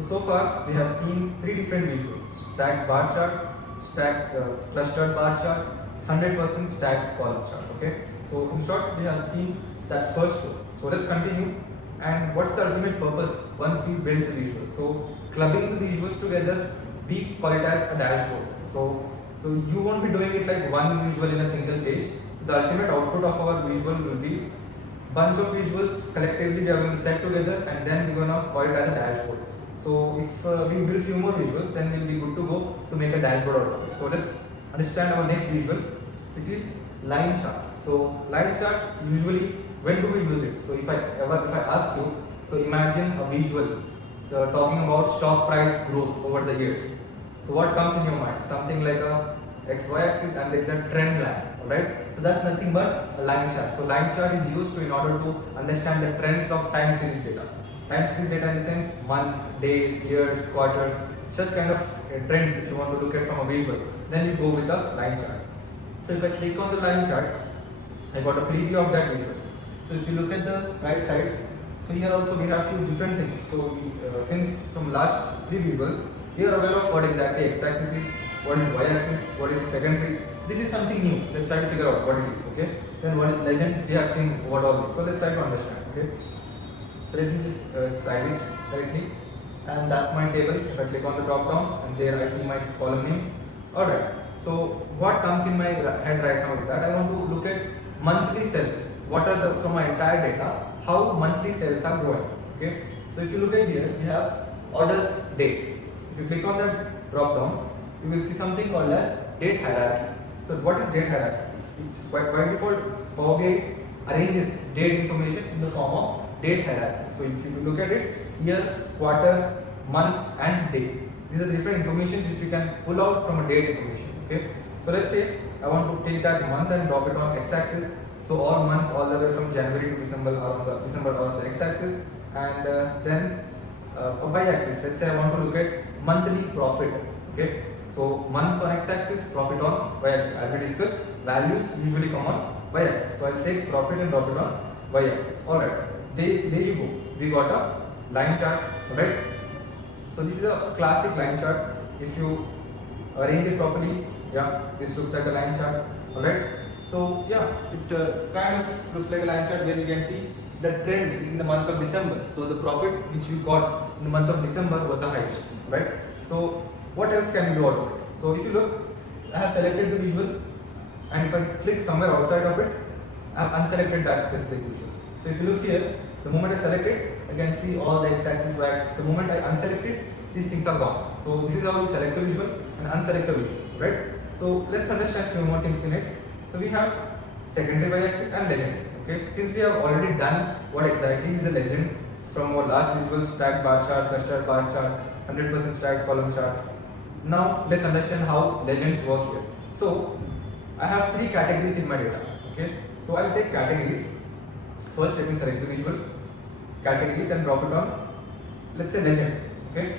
So far we have seen three different visuals: stacked bar chart, stacked clustered bar chart, 100% stacked column chart. Okay. So in short, we have seen that first two. So let's continue. And what's the ultimate purpose once we build the visuals? So clubbing the visuals together, we call it as a dashboard. So you won't be doing it like one visual in a single page. So the ultimate output of our visual will be bunch of visuals collectively we are going to set together, and then we're going to call it as a dashboard. So if we build few more visuals, then we'll be good to go to make a dashboard out of it. So let's understand our next visual, which is line chart. So line chart, usually when do we use it? So if I ask you, so imagine a visual, so talking about stock price growth over the years. So what comes in your mind? Something like a XY axis and there is a trend line, alright? So that's nothing but a line chart. So line chart is used in order to understand the trends of time series data. Time series data in the sense month, days, years, quarters, such kind of trends if you want to look at from a visual. Then you go with a line chart. So if I click on the line chart, I got a preview of that visual. So if you look at the right side, so here also we have few different things. So since from last three visuals, we are aware of what exactly x-axis is, what is y-axis, what is secondary. This is something new. Let's try to figure out what it is. Okay. Then what is legend? We have seen what all this. So let's try to understand. Okay. So let me just size it correctly. And that's my table. If I click on the drop down, and there I see my column names. Alright. So what comes in my head right now is that I want to look at monthly sales. What are the, from my entire data, how monthly sales are growing. Okay. So if you look at here, we have orders date. If you click on that drop down, you will see something called as date hierarchy. So what is date hierarchy? By default, Power BI arranges date information in the form of date hierarchy. So if you look at it, year, quarter, month and day. These are different information which we can pull out from a date information. Okay. So let's say I want to take that month and drop it on x-axis. So all months all the way from January to December are on the x-axis, and then y-axis. Let's say I want to look at monthly profit. Okay. So months on x-axis, profit on y-axis. As we discussed, values usually come on y-axis. So I'll take profit and drop it on y-axis. Alright, there you go. We got a line chart. Alright. So this is a classic line chart. If you arrange it properly, yeah, this looks like a line chart. Alright. So yeah, it kind of looks like a line chart where you can see the trend is in the month of December. So the profit which we got in the month of December was the highest. Right. So what else can we do out of it? So if you look, I have selected the visual, and if I click somewhere outside of it, I have unselected that specific visual. So if you look here, the moment I select it, I can see all the x-axis, y-axis. The moment I unselect it, these things are gone. So this is how you select a visual and unselect a visual, right? So let's understand few more things in it. So we have secondary y-axis and legend. Okay, since we have already done what exactly is a legend from our last visual, stacked bar chart, clustered bar chart, 100% stacked column chart. Now let's understand how legends work here. So I have three categories in my data. Okay, so I'll take categories. First, let me select the visual, categories, and drop it on, let's say, legend. Okay,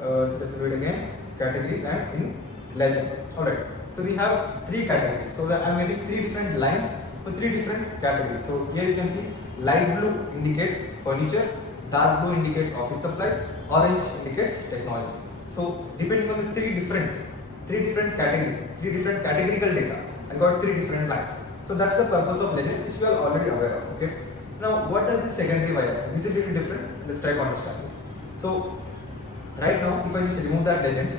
let me do it again, categories and in legend. Alright, so we have three categories. So that I'm making three different lines for three different categories. So here you can see light blue indicates furniture, dark blue indicates office supplies, orange indicates technology. So depending on the three different categories, three different categorical data, I got three different lines. So that's the purpose of legend, which we are already aware of. Okay. Now what does the secondary y-axis? This is a little different. Let's try to understand this. So right now, if I just remove that legends,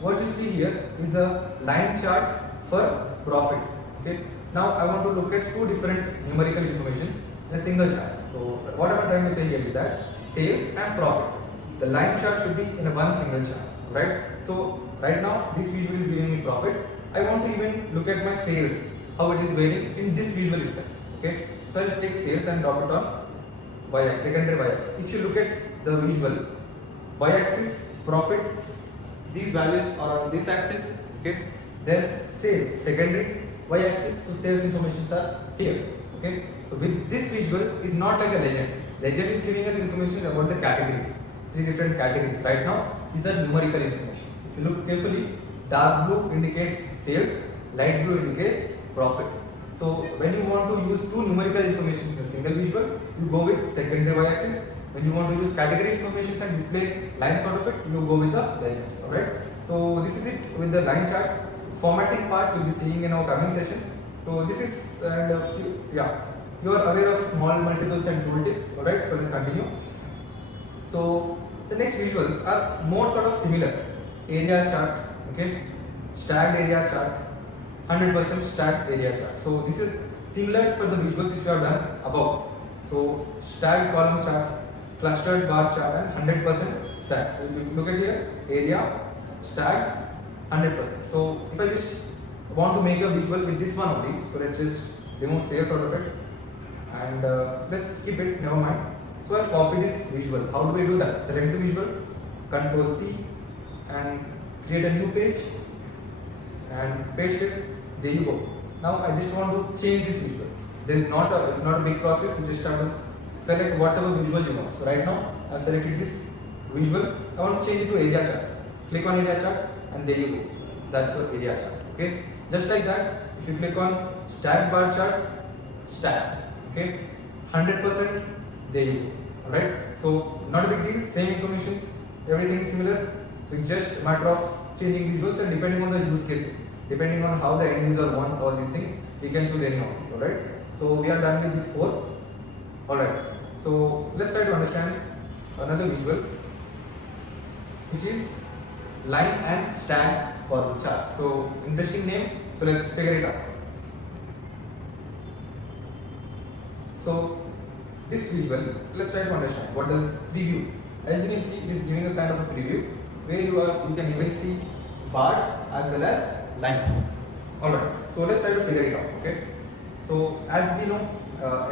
what you see here is a line chart for profit. Okay. Now I want to look at two different numerical informations in a single chart. So what am I trying to say here is that sales and profit, the line chart should be in a one single chart, right? So right now this visual is giving me profit. I want to even look at my sales, how it is varying in this visual itself. Okay, so I'll take sales and drop it on y-axis, secondary y-axis. If you look at the visual, y-axis profit, these values are on this axis. Okay, then sales secondary y-axis, so sales informations are here. Okay, so with this visual is not like a legend. Legend is giving us information about the categories, three different categories. Right now these are numerical information. If you look carefully, dark blue indicates sales, light blue indicates profit. So when you want to use two numerical information in a single visual, you go with secondary y-axis. When you want to use category information and display lines out of it, you go with the legends. Alright. So this is it with the line chart. Formatting part you'll be seeing in our coming sessions. So this is and a few, yeah. You are aware of small multiples and tooltips. Alright. So let's continue. So the next visuals are more sort of similar. Area chart, okay, stacked area chart, 100% stacked area chart. So this is similar for the visuals which we have done above. So stacked column chart, clustered bar chart, and 100% stacked. If you look at here, area, stacked, 100%. So if I just want to make a visual with this one only, so let's just remove sales out of it, and let's keep it. Never mind. So I'll copy this visual. How do we do that? Select the visual, Control C, and create a new page and paste it. There you go. Now I just want to change this visual. It's not a big process. You just have to select whatever visual you want. So right now I've selected this visual. I want to change it to area chart. Click on area chart, and there you go. That's your area chart. Okay. Just like that. If you click on stacked bar chart, stacked. Okay. 100%. There you go. Alright. So not a big deal. Same information. Everything is similar. So it's just a matter of changing visuals, and depending on the use cases, depending on how the end user wants all these things, we can choose any of these. Alright. So we are done with these 4. Alright. So let's try to understand another visual, which is line and stack column chart. So interesting name. So let's figure it out. So this visual, let's try to understand what does this preview. As you can see, it is giving a kind of a preview where you can even see bars as well as lines. Alright, so let's try to figure it out. Okay, so as we know,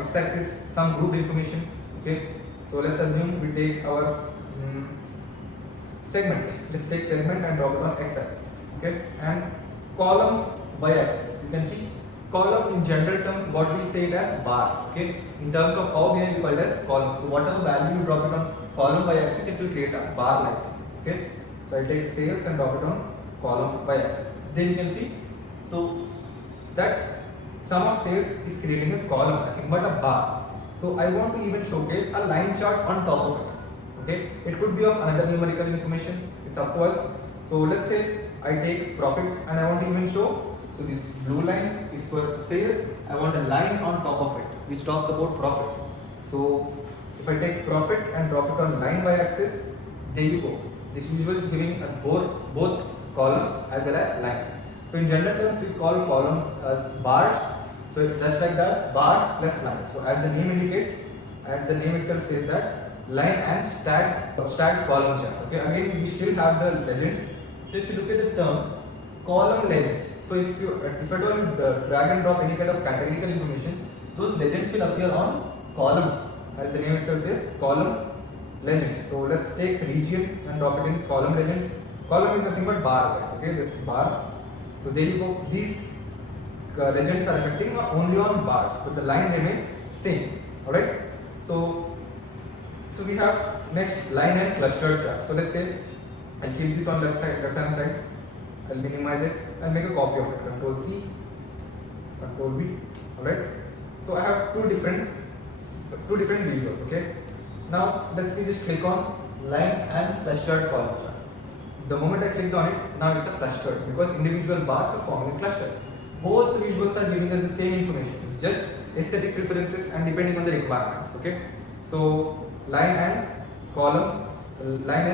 x-axis some grouped information. Okay, so let's assume we take our segment. Let's take segment and drop it on x-axis. Okay, and column y-axis. You can see column in general terms, what we say it as bar. Okay, in terms of how we are called as column. So whatever value you drop it on column y-axis, it will create a bar like that. Okay, so I take sales and drop it on column y-axis. Then you can see, so that sum of sales is creating a column, nothing but a bar. So I want to even showcase a line chart on top of it. Okay, it could be of another numerical information. It's up to us. So let's say I take profit and I want to even show. So this blue line is for sales. I want a line on top of it which talks about profit. So if I take profit and drop it on line y-axis, there you go. This visual is giving us both columns as well as lines. So in general terms, we call columns as bars. So just like that, bars plus lines. So as the name indicates, as the name itself says that, line and stacked column chart. Okay, again we still have the legends. So if you look at the term column legends, so if at all you drag and drop any kind of categorical information, those legends will appear on columns, as the name itself says, column legends. So let's take region and drop it in column legends. Column is nothing but bar, guys. Okay, that's bar. So there you go. These legends are affecting only on bars, but the line remains same. Alright. So we have next line and clustered chart. So let's say I'll keep this on left hand side. I'll minimize it and make a copy of it. Control C, Control V. Alright. So I have two different visuals. Okay. Now let's just click on line and clustered column chart. The moment I clicked on it, now it's a clustered because individual bars are forming a cluster. Both visuals are giving us the same information. It's just aesthetic preferences and depending on the requirements. Okay. So line and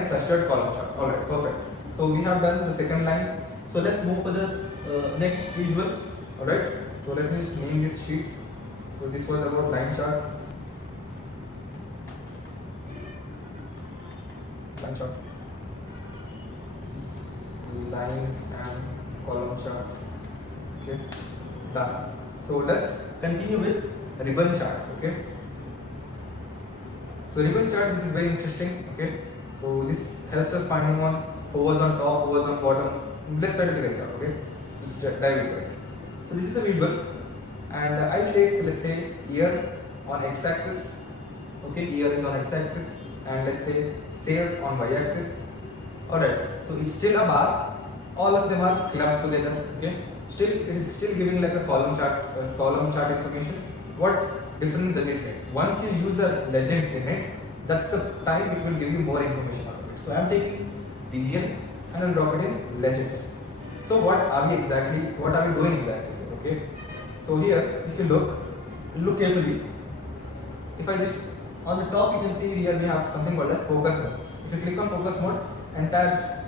clustered column chart. Alright, perfect. So we have done the second line. So let's move for the next visual. Alright. So let me just name these sheets. So this was about line chart. Line and column chart. Okay, done. So let's continue with ribbon chart. Okay, so ribbon chart, this is very interesting. Okay, so this helps us finding on who was on top, who was on bottom. Let's try to figure it out. Okay, let's dive into it. So this is the visual, and I'll take, let's say, year on x-axis. Okay, year is on x-axis, and let's say sales on y-axis. Alright, so it's still a bar. All of them are clubbed together. Okay, still it is still giving like a column chart information. What difference does it make? Once you use a legend in it, that's the time it will give you more information out of it. So I am taking region and I'll drop it in legends. So what are we doing exactly? Okay. So here, if you look carefully. If I just on the top, you can see here we have something called as focus mode. If you click on focus mode, entire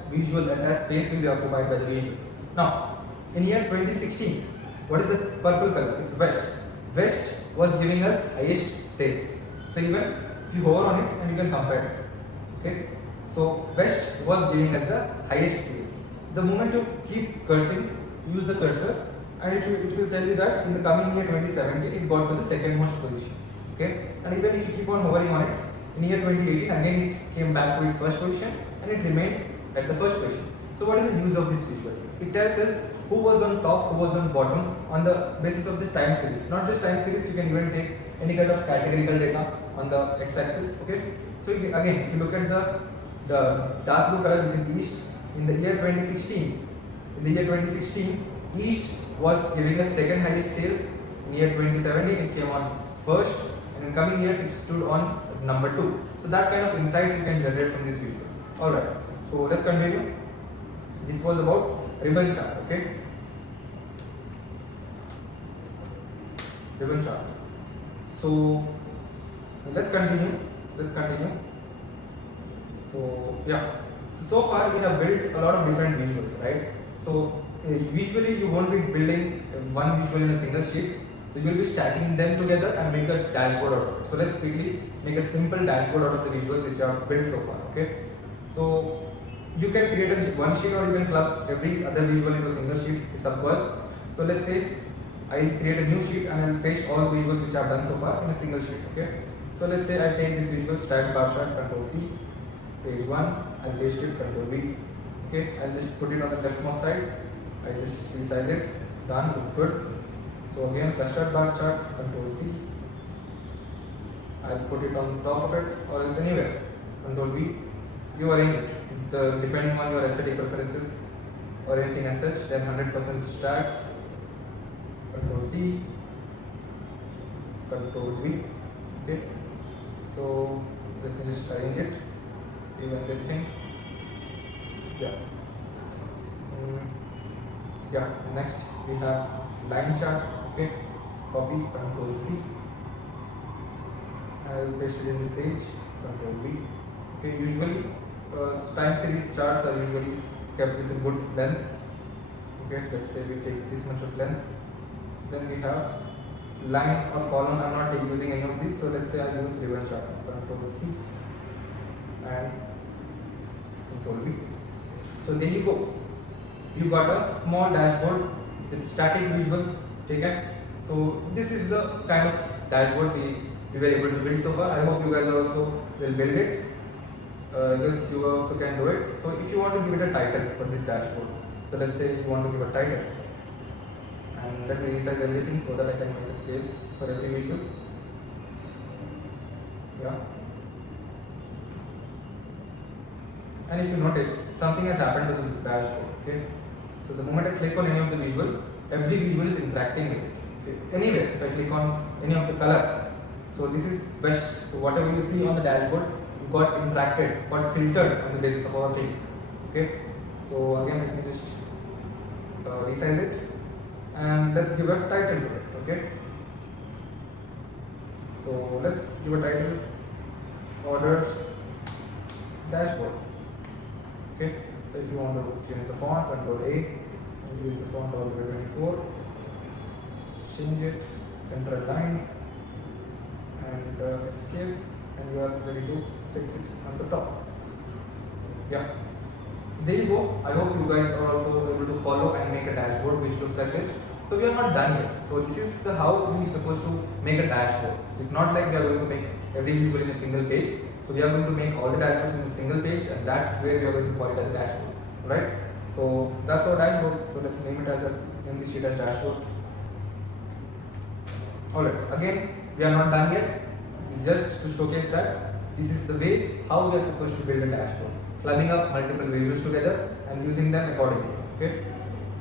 space will be occupied by the visual. Now, in year 2016, what is the purple color? It's West. West was giving us highest sales. So even if you hover on it and you can compare it. Okay. So West was giving us the highest sales. The moment you keep cursing, use the cursor, and it will tell you that in the coming year 2017, it got to the second most position. Okay, and even if you keep on hovering on it, in year 2018 again it came back to its first position and it remained at the first position. So what is the use of this visual? It tells us who was on top, who was on bottom on the basis of the time series. Not just time series, you can even take any kind of categorical data on the x-axis. Okay, so again, if you look at the dark blue color, which is East, in the year 2016, East was giving us second highest sales. In year 2017, it came on first. In coming years, it stood on number 2. So that kind of insights you can generate from this visual. Alright, so let's continue. This was about ribbon chart, okay? Ribbon chart. So let's continue. So yeah, so far we have built a lot of different visuals, right? So usually you won't be building one visual in a single sheet. So you will be stacking them together and make a dashboard out of it. So let's quickly make a simple dashboard out of the visuals which you have built so far. Okay. So you can create one sheet or you can club every other visual into a single sheet. It's up to us. So let's say I'll create a new sheet and I'll paste all the visuals which I've done so far in a single sheet. Okay. So let's say I take this visual, stack bar chart, Control C, page 1, I'll paste it, Control V. Okay. I'll just put it on the leftmost side. I just resize it. Done. Looks good. So again, clustered bar chart, Control C. I'll put it on top of it or else anywhere. Control V. You arrange it depending on your aesthetic preferences or anything as such. Then 100% stack. Control C. Control V. Okay. So let me just arrange it. Even this thing. Yeah. Yeah. Next we have line chart. Okay, copy, Control C. I'll paste it in this page, Control V. Okay, usually time series charts are usually kept with a good length. Okay, let's say we take this much of length. Then we have line or column. I'm not using any of this, so let's say I use ribbon chart, Control C and Control V. So there you go. You got a small dashboard with static visuals. Okay, so this is the kind of dashboard we were able to build so far. I hope you guys also will build it. Yes, you also can do it. So if you want to give it a title for this dashboard, so let's say you want to give a title, and let me resize everything so that I can make a space for every visual. Yeah. And if you notice, something has happened to the dashboard. Okay. So the moment I click on any of the visual, every visual is interacting with it. Okay. Anywhere, if I click on any of the color, so this is West. So whatever you see on the dashboard, you got interacted, got filtered on the basis of our click. Okay. So again, let me just resize it, and let's give a title to it. Okay. So let's give a title: orders dashboard. Okay. So if you want to change the font, Control A, and use the font all the way 24. Change it, center line, and escape, and you are ready to fix it on the top. Yeah. So there you go. I hope you guys are also able to follow and make a dashboard which looks like this. So we are not done yet. So this is the how we are supposed to make a dashboard. So it's not like we are going to make every visual in a single page. So we are going to make all the dashboards in a single page, and that's where we are going to call it as a dashboard, right? So that's our dashboard. So let's name it as name this sheet as dashboard. Alright, again, we are not done yet. It's just to showcase that this is the way how we are supposed to build a dashboard, clubbing up multiple visuals together and using them accordingly. Okay.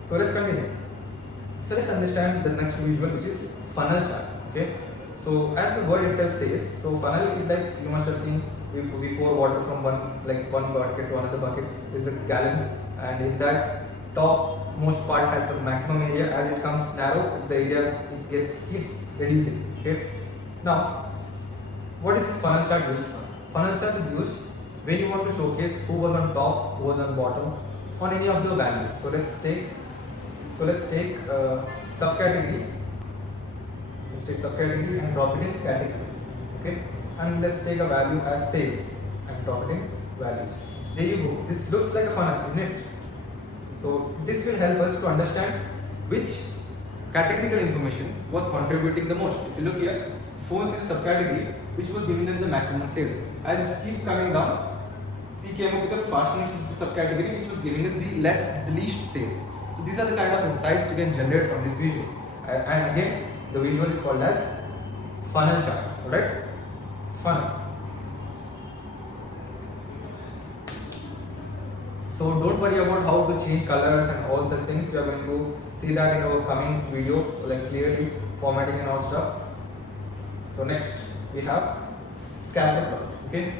So let's continue. So let's understand the next visual, which is funnel chart. Okay. So as the word itself says, so funnel is like, you must have seen we pour water from one bucket to another bucket is a gallon, and in that top most part has the maximum area. As it comes narrow, the area keeps reducing. Okay. Now, what is this funnel chart used for? Funnel chart is used when you want to showcase who was on top, who was on bottom on any of the values. So let's take subcategory. Let's take subcategory and drop it in category. Okay, and let's take a value as sales and drop it in values. There you go. This looks like a funnel, isn't it? So this will help us to understand which categorical information was contributing the most. If you look here, phones is a subcategory which was giving us the maximum sales. As it keep coming down, we came up with a fasteners subcategory which was giving us the least sales. So these are the kind of insights you can generate from this visual. And again, the visual is called as funnel chart. Alright? Funnel. So don't worry about how to change colors and all such things. We are going to see that in our coming video, like clearly formatting and all stuff. So next we have scatter plot. Okay.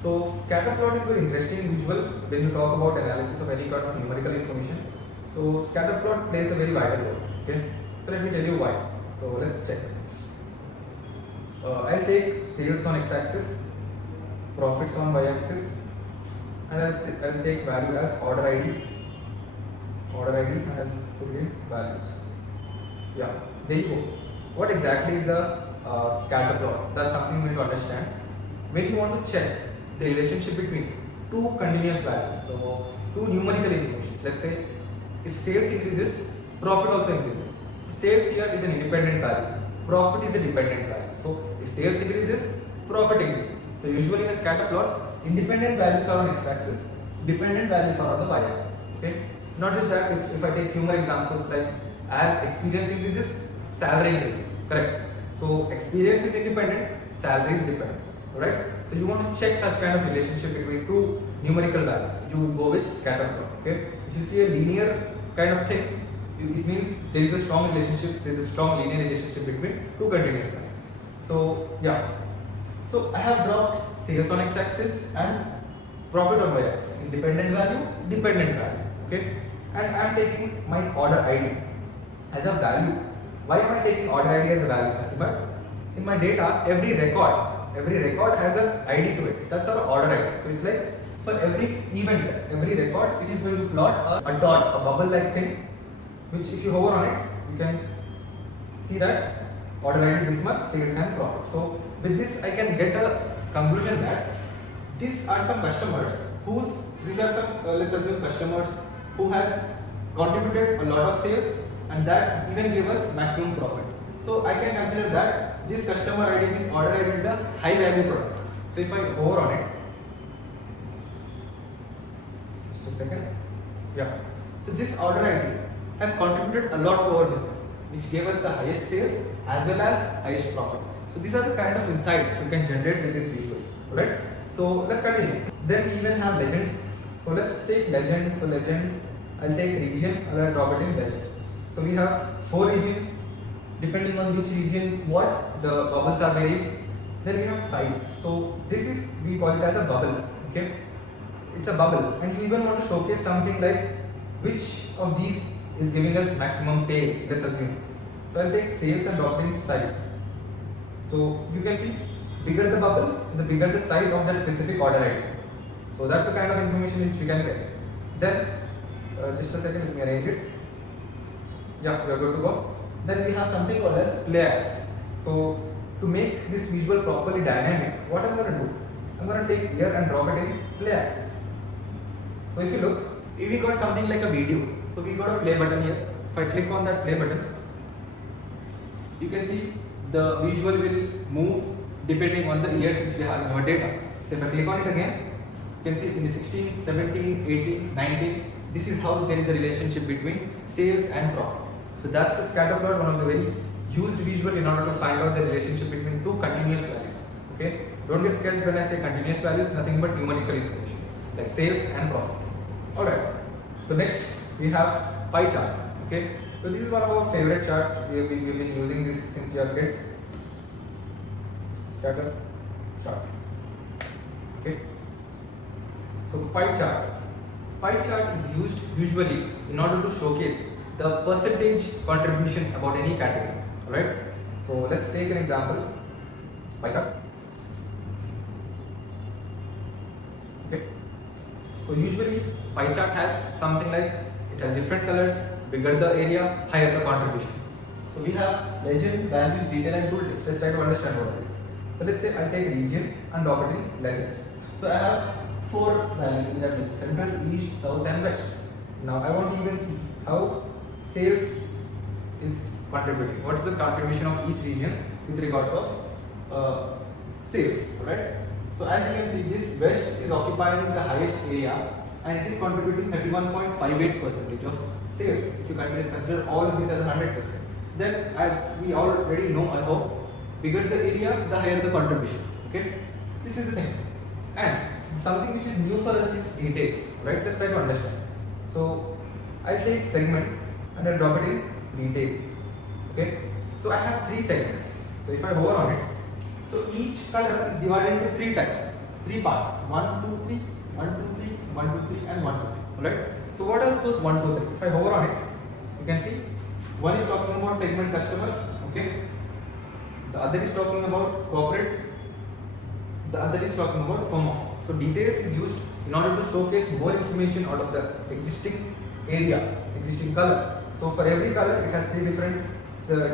So scatter plot is very interesting visual when you talk about analysis of any kind of numerical information. So scatter plot plays a very vital role. Okay. So let me tell you why. So let's check. I'll take sales on x-axis, profits on y-axis, and I'll take value as order ID, and I'll put in values. Yeah, there you go. What exactly is a scatter plot? That's something we need to understand. When you want to check the relationship between two continuous values, so two numerical information. Let's say if sales increases, profit also increases. So sales here is an independent value, profit is a dependent value. So if sales increases, profit increases. So usually in a scatter plot, independent values are on x-axis, dependent values are on the y-axis. Okay. Not just that. If I take few more examples, like as experience increases, salary increases. Correct. So experience is independent, salary is dependent. Alright. So you want to check such kind of relationship between two numerical values. You go with scatter plot. Okay. If you see a linear kind of thing, it means there is a strong relationship. There is a strong linear relationship between two continuous values. So yeah. So I have dropped sales on x-axis and profit on y-axis. Independent value, dependent value. Okay. And I am taking my order ID as a value. Why am I taking order ID as a value, Sathiba? In my data, every record has an ID to it. That's our order ID. So it's like for every event, every record, it is going to plot a dot, a bubble-like thing, which if you hover on it, you can see that order ID this much, sales and profit. So with this, I can get a conclusion that these are some customers let's assume customers who has contributed a lot of sales and that even give us maximum profit. So I can consider that this customer ID, this order ID is a high value product. So if I hover on it, just a second, yeah. So this order ID has contributed a lot to our business, which gave us the highest sales as well as highest profit. So these are the kind of insights you can generate with this visual. Alright. So let's continue. Then we even have legends. So let's take legend. For legend, I'll take region and I'll drop it in legend. So we have 4 regions. Depending on which region, what the bubbles are varying. Then we have size. So this we call it as a bubble. Okay, it's a bubble, and you even want to showcase something like which of these is giving us maximum sales. Let's assume. So I'll take sales and drop in size. So you can see, bigger the bubble, the bigger the size of that specific order ID. So that's the kind of information which we can get. Then just a second, let me arrange it. Yeah, we are good to go. Then we have something called as play axis. So to make this visual properly dynamic, what I'm going to do, I'm going to take here and drop it in play axis. So if you look, we got something like a video. So we got a play button here. If I click on that play button, you can see the visual will move depending on the years which we have in our data. So if I click on it again, you can see in the 16, 17, 18, 19, this is how there is a relationship between sales and profit. So that's the scatter plot, one of the very used visual in order to find out the relationship between two continuous values. Okay, don't get scared when I say continuous values, nothing but numerical information like sales and profit. Alright, so next we have pie chart. Okay, so this is one of our favorite chart. We've been using this since we are kids. Scatter chart. So pie chart. Pie chart is used usually in order to showcase the percentage contribution about any category. Alright. So let's take an example. Pie chart. Okay. So usually pie chart has something like it has different colors, bigger the area, higher the contribution. So we have legend, values, detail and tooltip. Let's try to understand what it is. So let's say I take region and drop it in legends. So I have 4 values in that list: central, east, south and west. Now I want to even see how sales is contributing. What's the contribution of each region with regards of sales, right? So as you can see, this west is occupying the highest area and it is contributing 31.58% of sales. If you consider all of these as 100%, then as we already know, I hope, bigger the area, the higher the contribution. Okay, this is the thing. And something which is new for us is details, right? Let's try to understand. So I'll take segment and I'll drop it in details. Okay, so I have 3 segments. So if I hover on it, so each color is divided into 3 types, 3 parts: 1, 2, 3, 1, 2, 3, 1, 2, 3, and 1, 2, 3. Alright. So what are those 1, 2, 3? If I hover on it, you can see one is talking about segment customer. Okay. The other is talking about corporate. The other is talking about home office. So details is used in order to showcase more information out of the existing area, existing color. So for every color, it has 3 different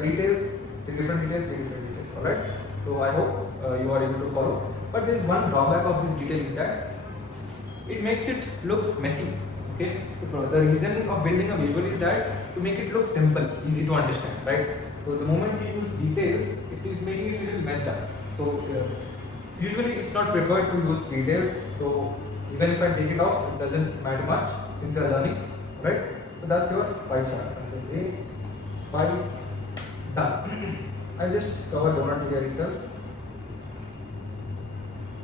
details, 3 different details, 3 different details. Alright. So I hope you are able to follow. But there is one drawback of this detail is that it makes it look messy. Okay. The reason of building a visual is that to make it look simple, easy to understand, right? So the moment you use details, it is making it a little messed up. So usually it's not preferred to use details. So even if I take it off, it doesn't matter much since we are learning, right? So that's your pie chart. Okay, pie done. I'll just cover donut here itself.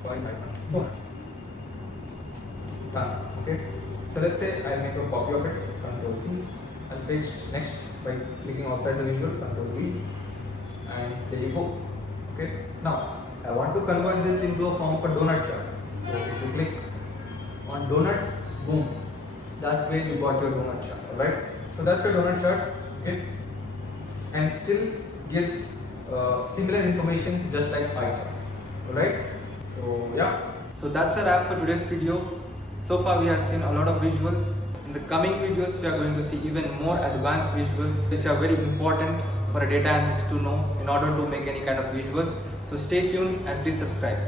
Pie donut. Done. Okay. So let's say I'll make a copy of it. Control C. I'll paste next by clicking outside the visual. Control V. And there you go. Okay. Now I want to convert this into a form of a donut chart. So if you click on donut, boom, that's where you got your donut chart. Alright. So that's your donut chart. Okay. And still gives similar information just like pie chart. Alright. So yeah. So that's a wrap for today's video. So far we have seen a lot of visuals. In the coming videos we are going to see even more advanced visuals which are very important for a data analyst to know in order to make any kind of visuals. So stay tuned and please subscribe.